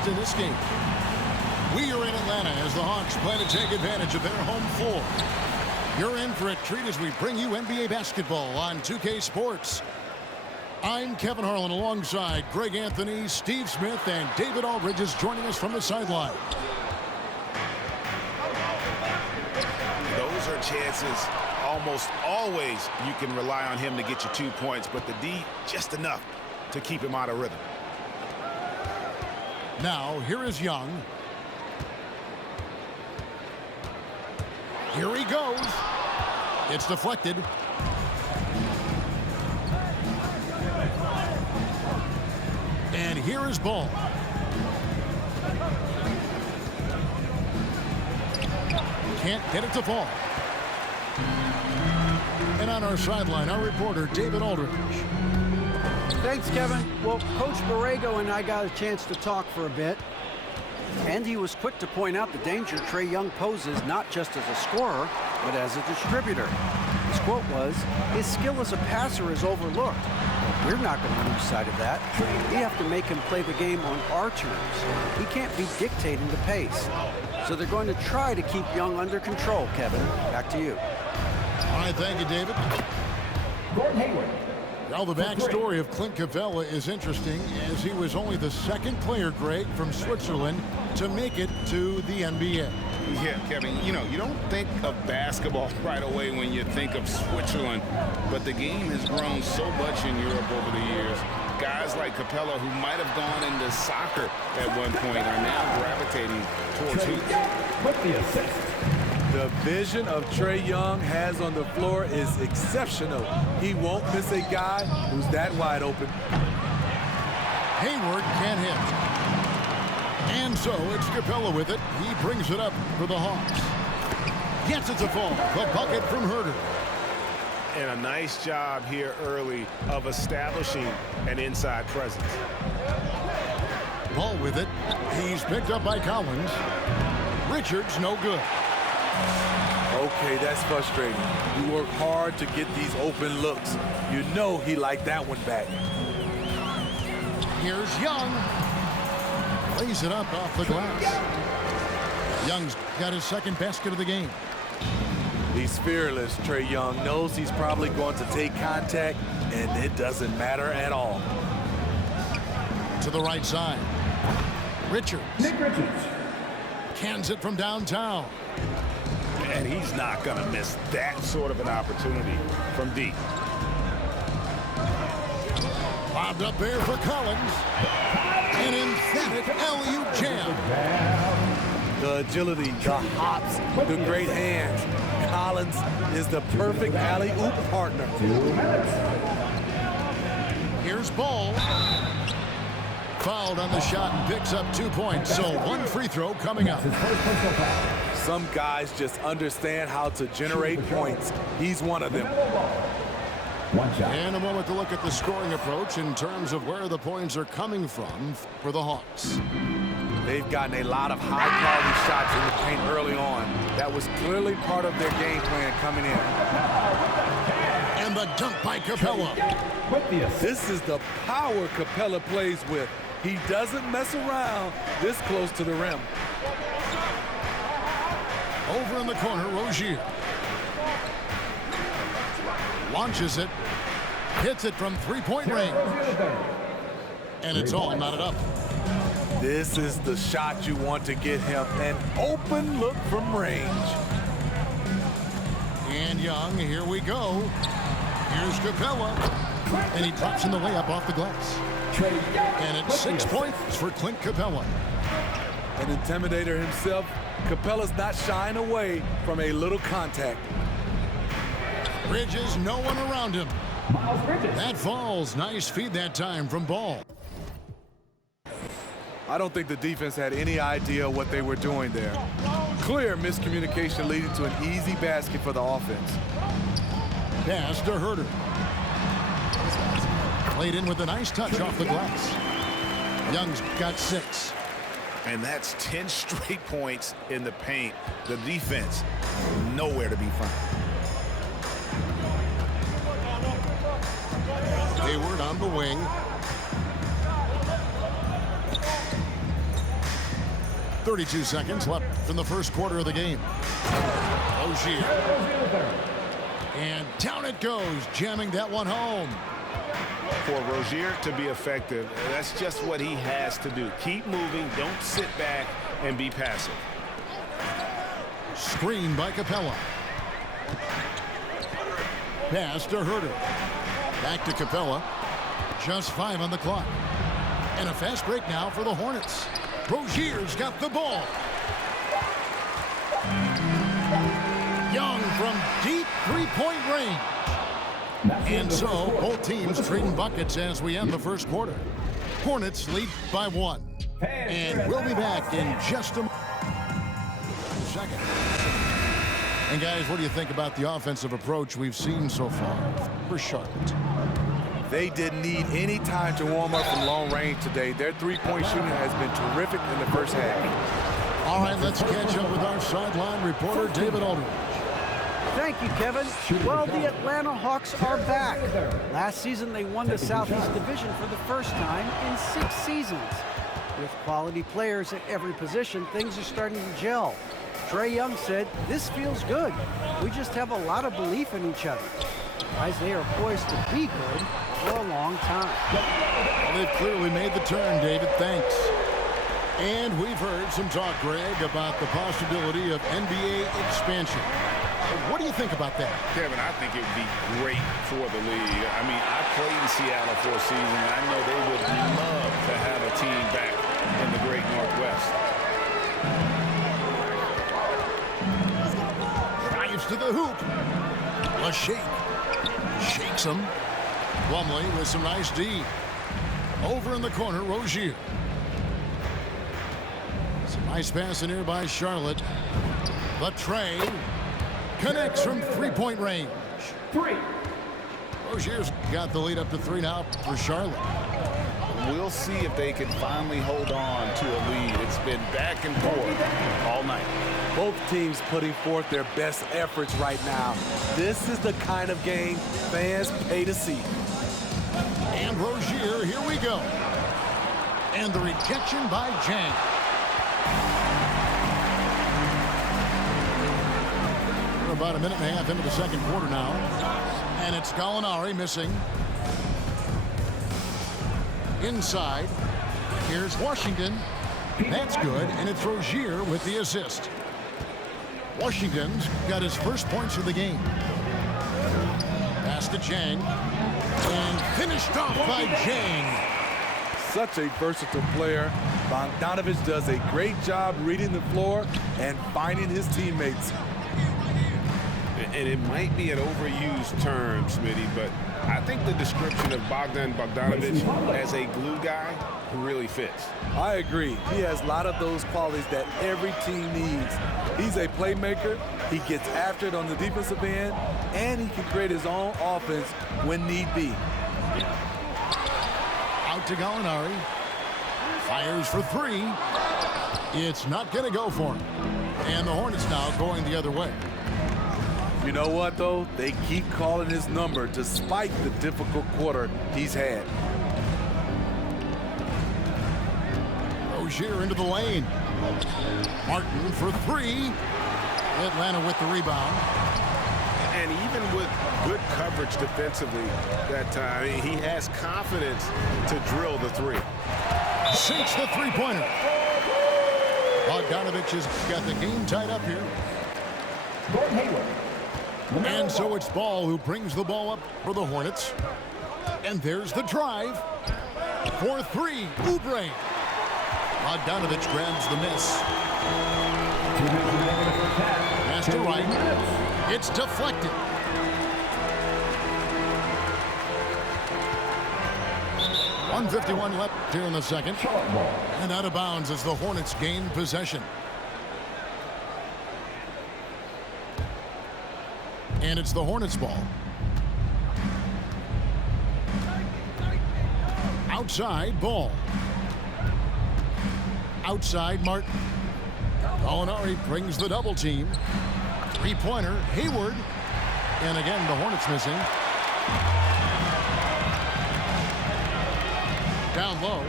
assist in this game. We are in Atlanta as the Hawks plan to take advantage of their home floor. You're in for a treat as we bring you NBA basketball on 2K Sports. I'm Kevin Harlan alongside Greg Anthony, Steve Smith, and David Aldridge is joining us from the sideline. Those are chances almost always you can rely on him to get you 2 points, but the D just enough to keep him out of rhythm. Now, here is Young. Here he goes. It's deflected. And here is Ball. Can't get it to fall. And on our sideline, our reporter, David Aldridge. Thanks, Kevin. Well, Coach Borrego and I got a chance to talk for a bit. And he was quick to point out the danger Trae Young poses not just as a scorer, but as a distributor. His quote was, "His skill as a passer is overlooked. But we're not going to lose sight of that. We have to make him play the game on our terms. He can't be dictating the pace." So they're going to try to keep Young under control, Kevin. Back to you. All right, thank you, David. Well, the backstory of Clint Capella is interesting, as he was only the second player, Greg, from Switzerland to make it to the NBA. Yeah, Kevin, you know, you don't think of basketball right away when you think of Switzerland, but the game has grown so much in Europe over the years. Guys like Capella, who might have gone into soccer at one point, are now gravitating towards hoops. With the assist. The vision of Trae Young has on the floor is exceptional. He won't miss a guy who's that wide open. Hayward can't hit. And so it's Capella with it. He brings it up for the Hawks. Gets it to fall. The bucket from Herter. And a nice job here early of establishing an inside presence. Ball with it. He's picked up by Collins. Richards no good. Okay, that's frustrating. You work hard to get these open looks. You know he liked that one back. Here's Young. Lays it up off the glass. Young's got his second basket of the game. He's fearless. Trae Young knows he's probably going to take contact, and it doesn't matter at all. To the right side. Richards. Nick Richards. Cans it from downtown. And he's not going to miss that sort of an opportunity from deep. Bobbed up there for Collins. An emphatic alley-oop jam. The agility, the hops, the great hands. Collins is the perfect alley-oop partner. 2 minutes. Here's Ball. Fouled on the shot and picks up 2 points. So one free throw coming up. His first personal foul. Some guys just understand how to generate points. He's one of them. One shot. And a moment to look at the scoring approach in terms of where the points are coming from for the Hawks. They've gotten a lot of high-quality shots in the paint early on. That was clearly part of their game plan coming in. And the dunk by Capella. With the assist. This is the power Capella plays with. He doesn't mess around this close to the rim. Over in the corner, Rozier. Launches it. Hits it from three-point range. And it's all knotted up. This is the shot you want to get him. An open look from range. And Young, here we go. Here's Capella. And he drops in the layup off the glass. And it's 6 points for Clint Capella. An intimidator himself, Capella's not shying away from a little contact. Bridges, no one around him. Miles Bridges. That falls. Nice feed that time from Ball. I don't think the defense had any idea what they were doing there. Clear miscommunication leading to an easy basket for the offense. Pass to Herter. Played in with a nice touch off the glass. Young's got 6. And that's 10 straight points in the paint. The defense, nowhere to be found. Hayward on the wing. 32 seconds left in the first quarter of the game. Rozier. And down it goes, jamming that one home. For Rozier to be effective, that's just what he has to do. Keep moving, don't sit back and be passive. Screen by Capella. Pass to Herter. Back to Capella. Just 5 on the clock. And a fast break now for the Hornets. Rozier's got the ball. Young from deep three-point range. And so both teams trading buckets as we end the first quarter. Hornets lead by 1. And we'll be back in just a second. And guys, what do you think about the offensive approach we've seen so far for Charlotte? They didn't need any time to warm up from long range today. Their three-point shooting has been terrific in the first half. All right, let's catch up with our sideline reporter, David Aldridge. Thank you, Kevin. Well, the Atlanta Hawks are back. Last season, they won the Southeast Division for the first time in 6 seasons. With quality players at every position, things are starting to gel. Trae Young said, "This feels good. We just have a lot of belief in each other." Guys, they are poised to be good for a long time. Well, they've clearly made the turn, David. Thanks. And we've heard some talk, Greg, about the possibility of NBA expansion. What do you think about that? Kevin, I think it would be great for the league. I mean, I played in Seattle for a season, and I know they would love to have a team back in the great Northwest. Drives to the hoop. A shake. Shakes him. Plumlee with some nice D. Over in the corner, Rozier. Some nice pass in here by Charlotte. The Trae connects from three-point range. 3. Rozier's got the lead up to 3 now for Charlotte. We'll see if they can finally hold on to a lead. It's been back and forth all night. Both teams putting forth their best efforts right now. This is the kind of game fans pay to see. And Rozier, here we go. And the rejection by Jang. We're about a minute and a half into the second quarter now. And it's Gallinari missing. Inside. Here's Washington. That's good, and it's Rozier with the assist. Washington's got his first points of the game. Pass to Jang. And finished off by Jang. Such a versatile player. Bogdanovich does a great job reading the floor and finding his teammates. And it might be an overused term, Smitty, but I think the description of Bogdanovich as a glue guy really fits. I agree. He has a lot of those qualities that every team needs. He's a playmaker. He gets after it on the defensive end, and he can create his own offense when need be. Out to Gallinari. Fires for 3. It's not going to go for him. And the Hornets now going the other way. You know what, though? They keep calling his number despite the difficult quarter he's had. Rozier into the lane. Martin for 3. Atlanta with the rebound. And even with good coverage defensively that time, he has confidence to drill the 3. Sinks the three-pointer. Bogdanovich has got the game tied up here. Gordon Hayward. And so it's Ball who brings the ball up for the Hornets. And there's the drive. For 3, Oubre. Bogdanovich grabs the miss. Pass to right. It's deflected. .151 left here in the second. And out of bounds as the Hornets gain possession. And it's the Hornets ball. Outside, Ball. Outside, Martin. Gallinari brings the double team. Three-pointer, Hayward. And again, the Hornets missing. Down low.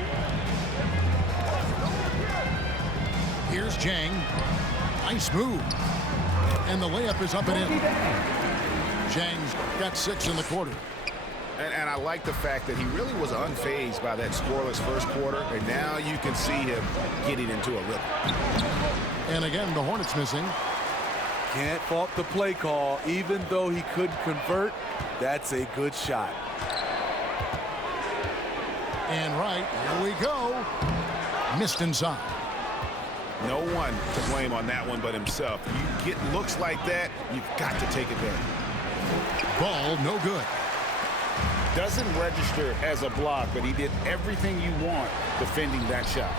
Here's Jang. Nice move. And the layup is up and in. Jang's got 6 in the quarter. And I like the fact that he really was unfazed by that scoreless first quarter. And now you can see him getting into a rhythm. And again, the Hornets missing. Can't fault the play call. Even though he couldn't convert, that's a good shot. And right, here we go. Missed inside. No one to blame on that one but himself. You get looks like that, you've got to take advantage. Ball no good. Doesn't register as a block, but he did everything you want defending that shot.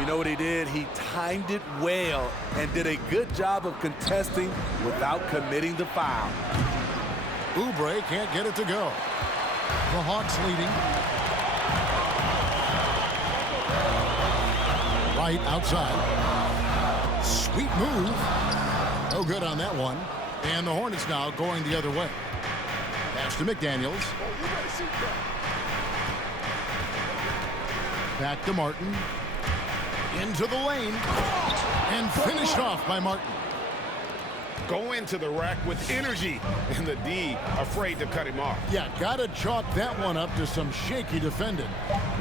You know what he did? He timed it well and did a good job of contesting without committing the foul. Oubre can't get it to go. The Hawks leading. Right outside. Sweet move. No good on that one. And the Hornets now going the other way. Pass to McDaniels. Back to Martin. Into the lane. And finished off by Martin. Go into the rack with energy, and the D afraid to cut him off. Yeah, gotta chalk that one up to some shaky defending.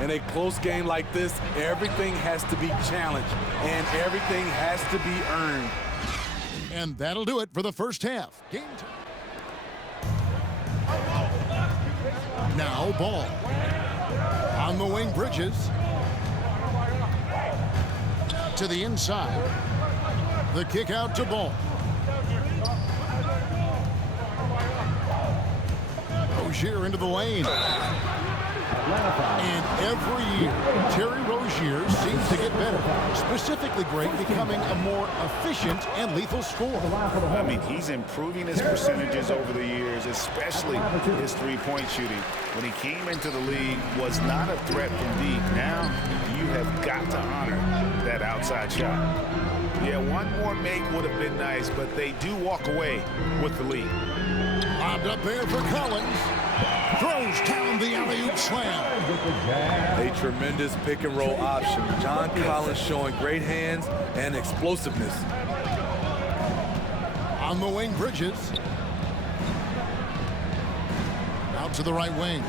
In a close game like this, everything has to be challenged, and everything has to be earned. And that'll do it for the first half. Game time. Now Ball. On the wing, Bridges. To the inside. The kick out to Ball. Rozier into the lane. And every year, Terry Rozier seems to get better. Specifically great, becoming a more efficient and lethal scorer. I mean, he's improving his percentages over the years, especially his three-point shooting. When he came into the league, was not a threat from deep. Now, you have got to honor that outside shot. Yeah, one more make would have been nice, but they do walk away with the lead. Lobbed up there for Collins. Throws down the alley-oop slam. A tremendous pick-and-roll option. John Collins showing great hands and explosiveness. On the wing, Bridges. Out to the right wing.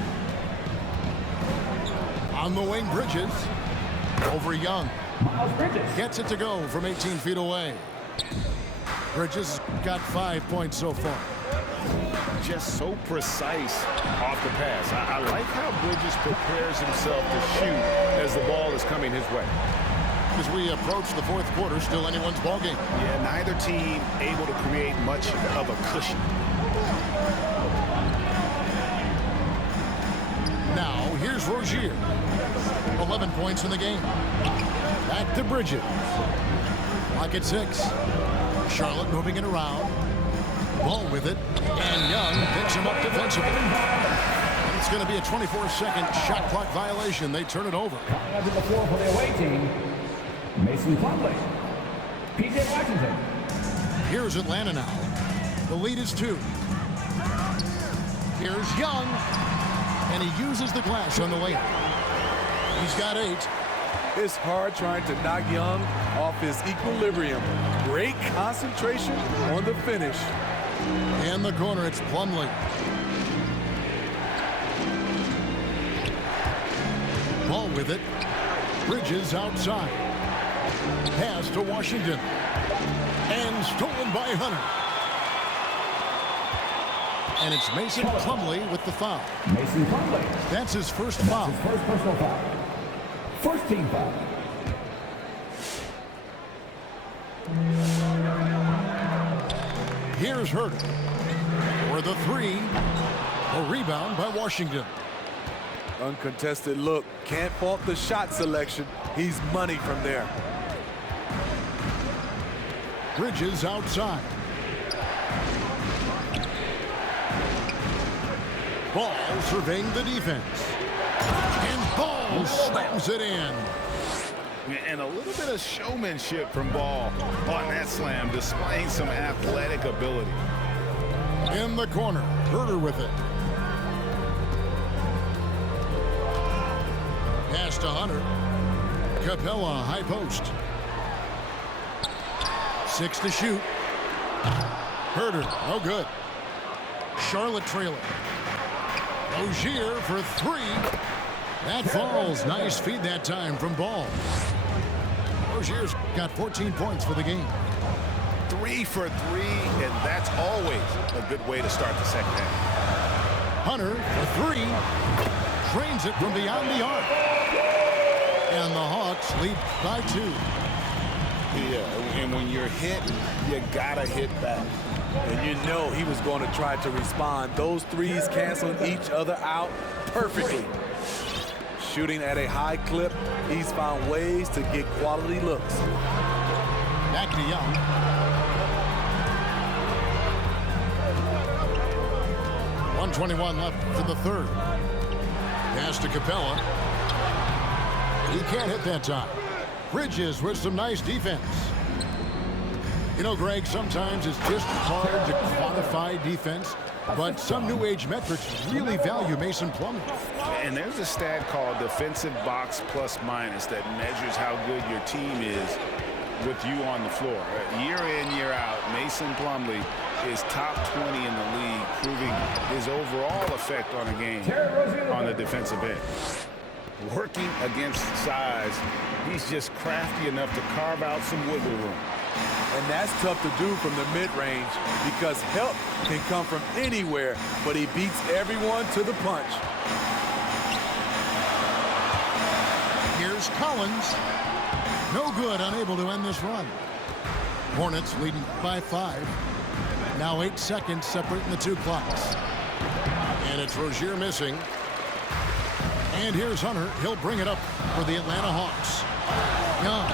On the wing, Bridges. Over Young. Gets it to go from 18 feet away. Bridges got 5 points so far. Just so precise off the pass. I like how Bridges prepares himself to shoot as the ball is coming his way. As we approach the fourth quarter, still anyone's ballgame. Yeah, neither team able to create much of a cushion. Now, here's Rozier. 11 points in the game. Back to Bridges. Clock at 6. Charlotte moving it around. Ball with it. And Young picks him up defensively. And it's going to be a 24-second shot clock violation. They turn it over. Coming to the floor for the away team, Mason Plumlee. P.J. Washington. Here's Atlanta now. The lead is 2. Here's Young. And he uses the glass on the layup. He's got 8. It's hard trying to knock Young off his equilibrium. Great concentration on the finish. In the corner, it's Plumlee. Ball with it. Bridges outside. Pass to Washington. And stolen by Hunter. And it's Mason Plumlee with the foul. Mason Plumlee. That's his first foul. His first personal foul. First team foul. Here's Herter for the 3. A rebound by Washington. Uncontested look. Can't fault the shot selection. He's money from there. Bridges outside. Ball surveying the defense. And Ball slams it in. And a little bit of showmanship from Ball on that slam, displaying some athletic ability. In the corner, Herter with it. Pass to Hunter. Capella, high post. 6 to shoot. Herder, no good. Charlotte trailing. Rozier for 3. That falls. Nice feed that time from Ball. Rozier's got 14 points for the game. 3 for 3, and that's always a good way to start the second half. Hunter for 3. Drains it from beyond the arc. And the Hawks lead by 2. Yeah, and when you're hit, you gotta hit back. And you know he was going to try to respond. Those threes canceling each other out perfectly. Shooting at a high clip, he's found ways to get quality looks. Back to Young. .121 left in the third. Pass to Capella. He can't hit that time. Bridges with some nice defense. You know, Greg, sometimes it's just hard to quantify defense, but some new age metrics really value Mason Plumlee. And there's a stat called defensive box plus minus that measures how good your team is with you on the floor. Year in, year out, Mason Plumlee is top 20 in the league, proving his overall effect on a game on the defensive end. Working against size, he's just crafty enough to carve out some wiggle room. And that's tough to do from the mid-range because help can come from anywhere, but he beats everyone to the punch. Here's Collins. No good, unable to end this run. Hornets leading by 5. Now 8 seconds separating the two clocks. And it's Rozier missing. And here's Hunter. He'll bring it up for the Atlanta Hawks. Young.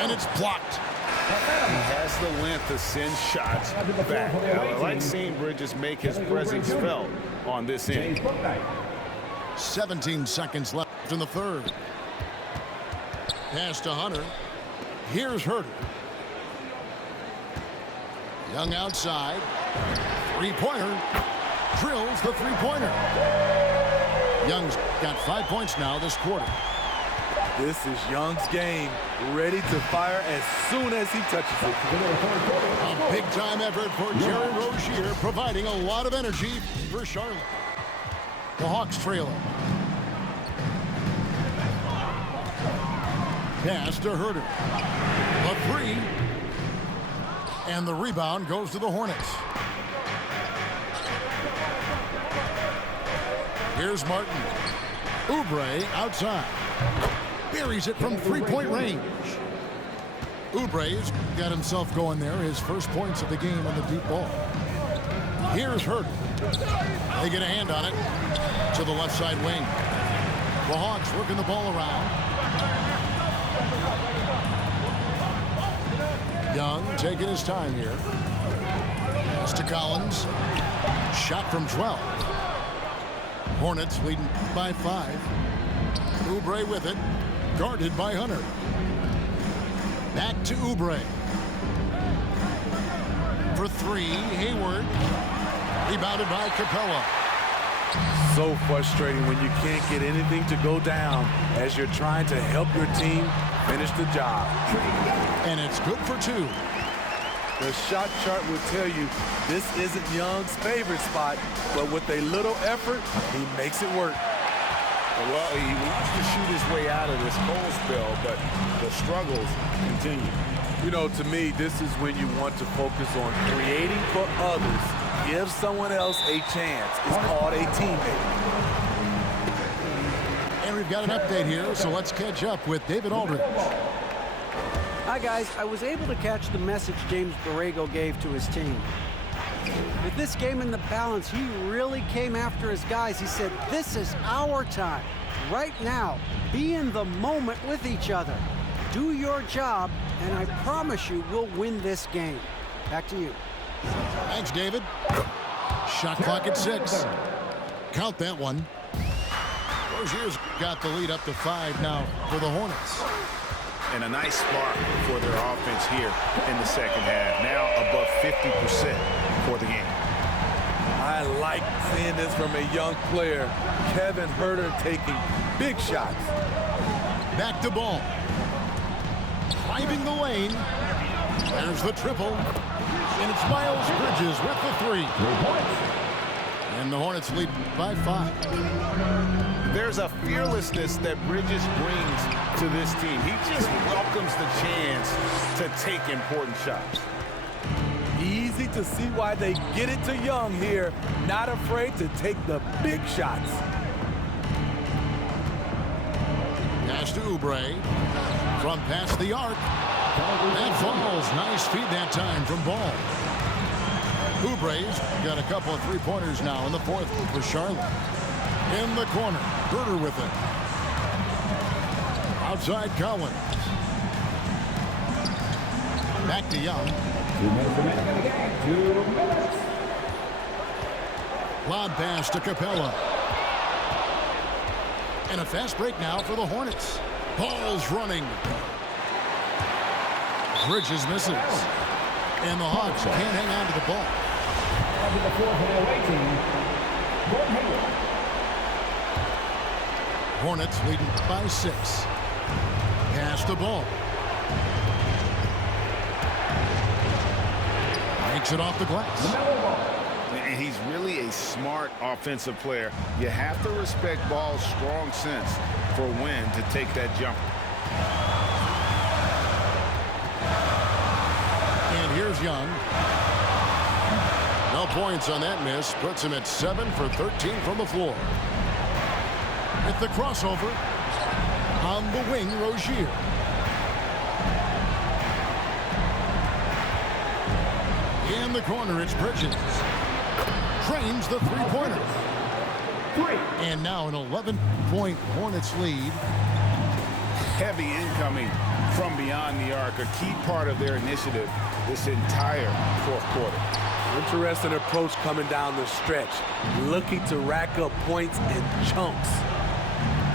And it's blocked. He has the length to send shots back. I like seeing Bridges make his presence felt on this end. 17 seconds left in the third. Pass to Hunter. Here's Herder. Young outside. Three-pointer. Drills the three-pointer. Young's got 5 points now this quarter. This is Young's game, ready to fire as soon as he touches it. A big-time effort for Jerry Rozier, providing a lot of energy for Charlotte. The Hawks trailing. Pass to Herder. A 3. And the rebound goes to the Hornets. Here's Martin. Oubre outside. Buries it from three-point range. Oubre's got himself going there. His first points of the game on the deep ball. Here's Herder. They get a hand on it to the left side wing. The Hawks working the ball around. Young taking his time here. Pass to Collins. Shot from 12. Hornets leading by 5. Oubre with it. Guarded by Hunter. Back to Oubre. For 3, Hayward. Rebounded by Capella. So frustrating when you can't get anything to go down as you're trying to help your team finish the job. And it's good for 2. The shot chart will tell you this isn't Young's favorite spot, but with a little effort, he makes it work. Well, he wants to shoot his way out of this cold spell, but the struggles continue. You know, to me, this is when you want to focus on creating for others. Give someone else a chance. It's called a teammate. And we've got an update here, so let's catch up with David Aldridge. Hi, guys. I was able to catch the message James Borrego gave to his team. With this game in the balance, he really came after his guys. He said, this is our time. Right now, be in the moment with each other. Do your job, and I promise you we'll win this game. Back to you. Thanks, David. Shot clock at 6. Count that one. Rozier's got the lead up to 5 now for the Hornets. And a nice spark for their offense here in the second half. Now above 50% for the game. I like seeing this from a young player. Kevin Herder taking big shots. Back to Ball. Driving the lane. There's the triple. And it's Miles Bridges with the 3. 3 points. And the Hornets lead by 5. There's a fearlessness that Bridges brings to this team. He just welcomes the chance to take important shots. Easy to see why they get it to Young here. Not afraid to take the big shots. Pass to Oubre. From past the arc. That falls. Nice feed that time from Ball. Oubre's got a couple of three-pointers now in the 4th for Charlotte. In the corner. Berger with it. Outside Collins. Back to Young. 2 minutes remaining in the game. 2 minutes. Lob pass to Capella. And a fast break now for the Hornets. Ball's running. Bridges misses. And the Hawks can't hang on to the ball. And to the 4th for the away team, Gordon Hayward. Hornets leading by 6. Pass the ball. Makes it off the glass. And he's really a smart offensive player. You have to respect Ball's strong sense for when to take that jumper. And here's Young. No points on that miss. Puts him at 7 for 13 from the floor. At the crossover. On the wing, Rozier. In the corner, it's Bridges. Drains the three-pointer. 3. And now an 11-point Hornets lead. Heavy incoming from beyond the arc, a key part of their initiative this entire 4th quarter. Interesting approach coming down the stretch. Looking to rack up points in chunks.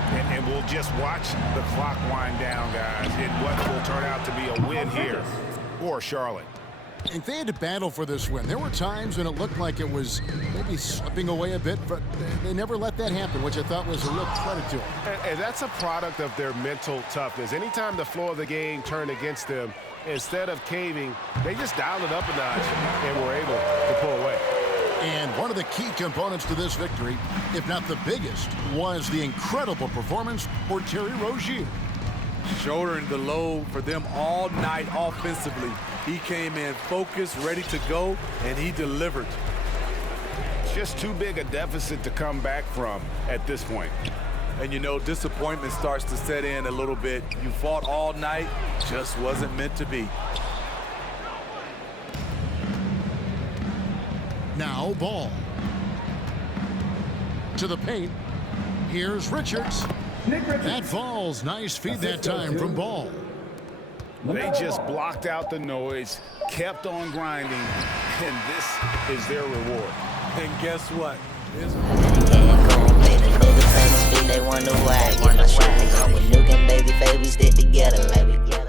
And we'll just watch the clock wind down, guys, in what will turn out to be a win here for Charlotte. If they had to battle for this win, there were times when it looked like it was maybe slipping away a bit, but they never let that happen, which I thought was a real credit to them. And that's a product of their mental toughness. Anytime the flow of the game turned against them, instead of caving, they just dialed it up a notch and were able to pull away. And one of the key components to this victory, if not the biggest, was the incredible performance for Terry Rozier. Shouldering the load for them all night offensively. He came in focused, ready to go, and he delivered. Just too big a deficit to come back from at this point. And you know, disappointment starts to set in a little bit. You fought all night, just wasn't meant to be. Now Ball. To the paint. Here's Richards. That falls. Nice feed that time from Ball. They just blocked out the noise, kept on grinding, and this is their reward. And guess what? They wonder why. Get my shit on with Nuke and Babyface, we stick together like we get